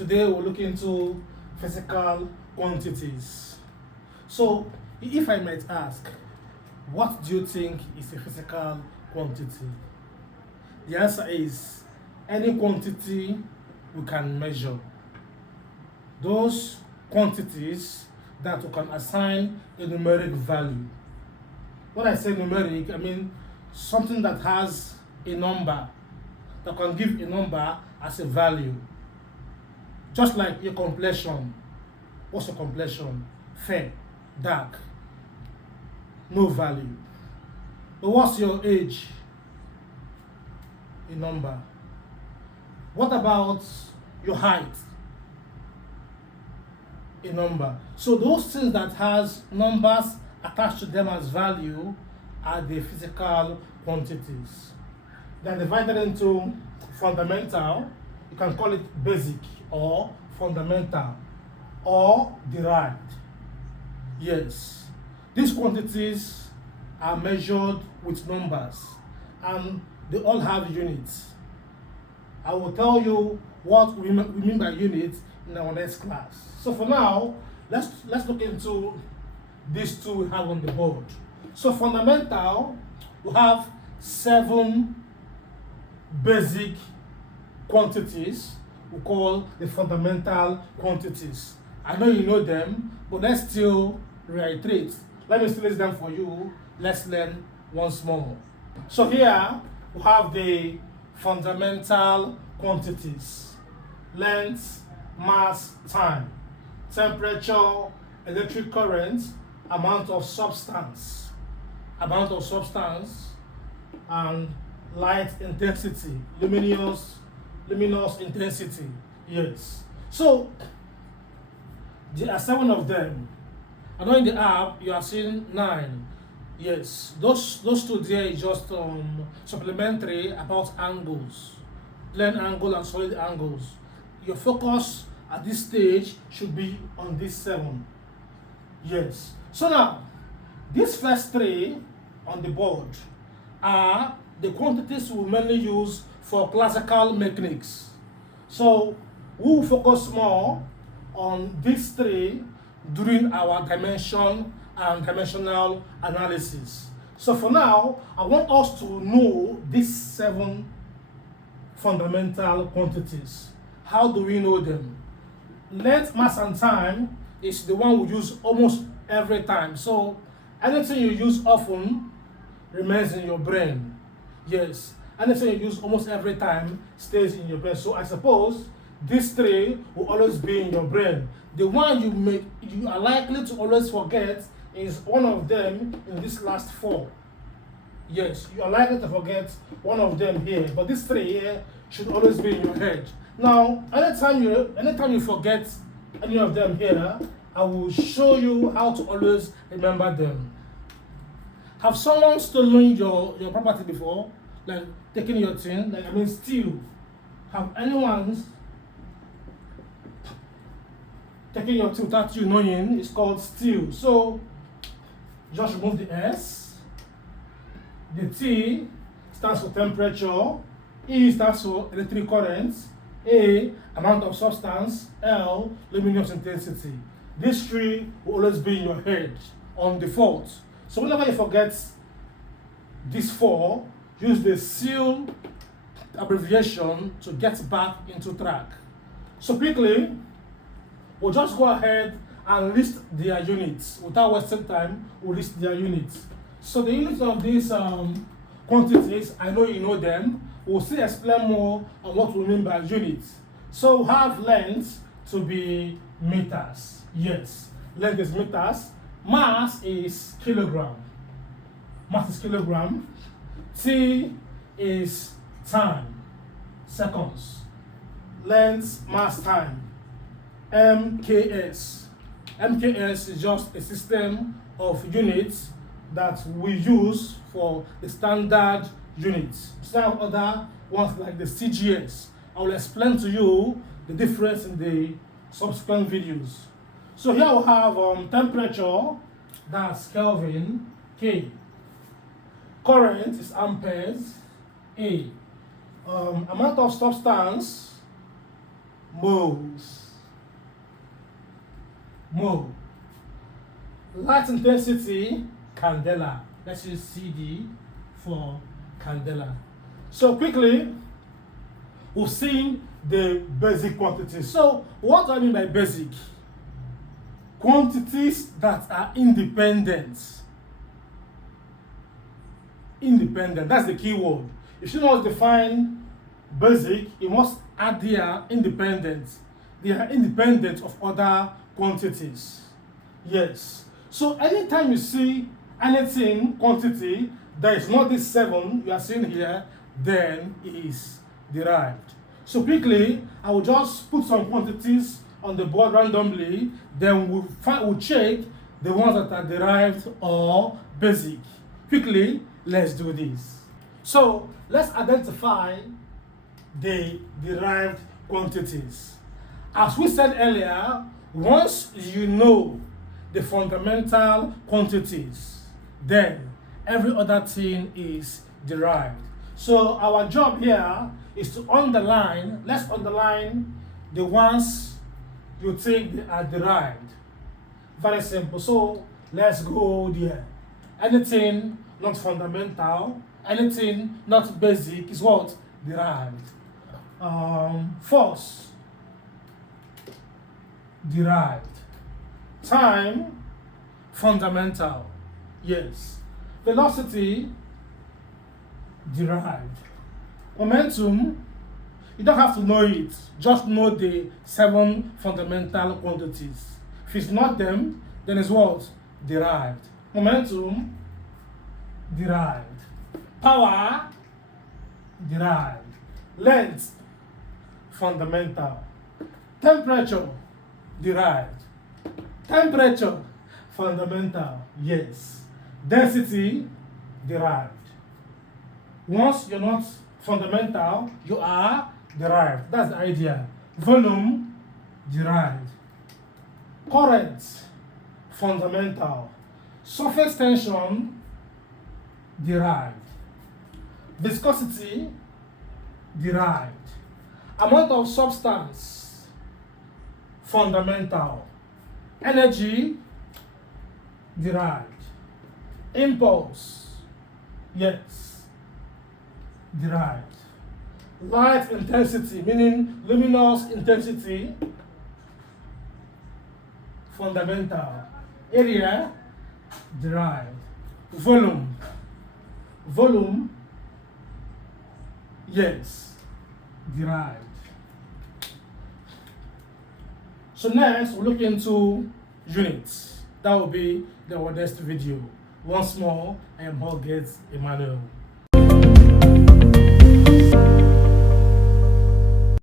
Today we'll look into physical quantities. So, if I might ask, what do you think is a physical quantity? The answer is any quantity we can measure. Those quantities that we can assign a numeric value. When I say numeric, I mean something that has a number, that can give a number as a value. Just like your complexion. What's your complexion? Fair, dark, no value. But what's your age? A number. What about your height? A number. So those things that has numbers attached to them as value are the physical quantities. They are divided into fundamental, you can call it basic or fundamental or derived. Yes, these quantities are measured with numbers and they all have units. I will tell you what we mean by units in our next class. So for now, let's look into these two we have on the board. So fundamental, we have 7 basic quantities we call the fundamental quantities. I know you know them, but let's still reiterate. Let me still list them for you. Let's learn once more. So here we have the fundamental quantities: length, mass, time, temperature, electric current, amount of substance, and light intensity, luminous intensity. Yes. So there are 7 of them. I know in the app you are seeing 9. Yes, those 2 there is just supplementary about angles, plane angle and solid angles. Your focus at this stage should be on these 7. Yes. So now, these first 3 on the board are the quantities we mainly use for classical mechanics. So we will focus more on these 3 during our dimension and dimensional analysis. So for now, I want us to know these 7 fundamental quantities. How do we know them? Length, mass, and time is the one we use almost every time. So anything you use often remains in your brain. Yes, anything you use almost every time stays in your brain. So I suppose these 3 will always be in your brain. The one you are likely to always forget is one of them in this last 4. Yes, you are likely to forget one of them here, but these 3 here should always be in your head. Now, anytime you forget any of them here, I will show you how to always remember them. Have someone stolen your property before? Like taking your thing? Steal. Have anyone taking your thing without you knowing? It's called steal. So just remove the S. The T stands for temperature. E stands for electric current. A, amount of substance. L, luminous intensity. These 3 will always be in your head on default. So whenever you forget these 4, use the SEAL abbreviation to get back into track. So quickly, we'll just go ahead and list their units. Without wasting time, we'll list their units. So the units of these quantities, I know you know them. We'll still explain more on what we mean by units. So we have length to be meters. Yes, length is meters. Mass is kilogram. T is time, seconds. Length, mass, time. MKS. MKS is just a system of units that we use for the standard units. So have other ones like the CGS. I will explain to you the difference in the subsequent videos. So here we have temperature, that's Kelvin, K. Current is amperes, A. Amount of substance moles. Mole. Light intensity, candela. Let's use CD for candela. So quickly, we've seen the basic quantities. So what do I mean by basic? Quantities that are independent. Independent, that's the key word. If you must define basic, you must add their independent. They are independent of other quantities. Yes. So anytime you see anything quantity that is not this 7 you are seeing here, then it is derived. So quickly, I will just put some quantities on the board randomly, then we'll check the ones that are derived or basic. Quickly, let's do this. So let's identify the derived quantities. As we said earlier, once you know the fundamental quantities, then every other thing is derived. So our job here is to underline, let's underline the ones you think they are derived. Very simple. So let's go there. Anything not fundamental, anything not basic is what? Derived. Force, derived. Time, fundamental. Yes. Velocity, derived. Momentum, you don't have to know it, just know the 7 fundamental quantities. If it's not them, then it's what? Derived. Momentum, derived. Power, derived. Length, fundamental. Temperature, derived. Temperature, fundamental. Yes. Density, derived. Once you're not fundamental, you are derived. That's the idea. Volume, derived. Current, fundamental. Surface tension, derived. Viscosity, derived. Amount of substance, fundamental. Energy, derived. Impulse, yes, derived. Light intensity, meaning luminous intensity, fundamental. Area, derived. Volume, yes, derived. So next, we'll look into units. That will be our next video. Once more, I am Holgate Emmanuel.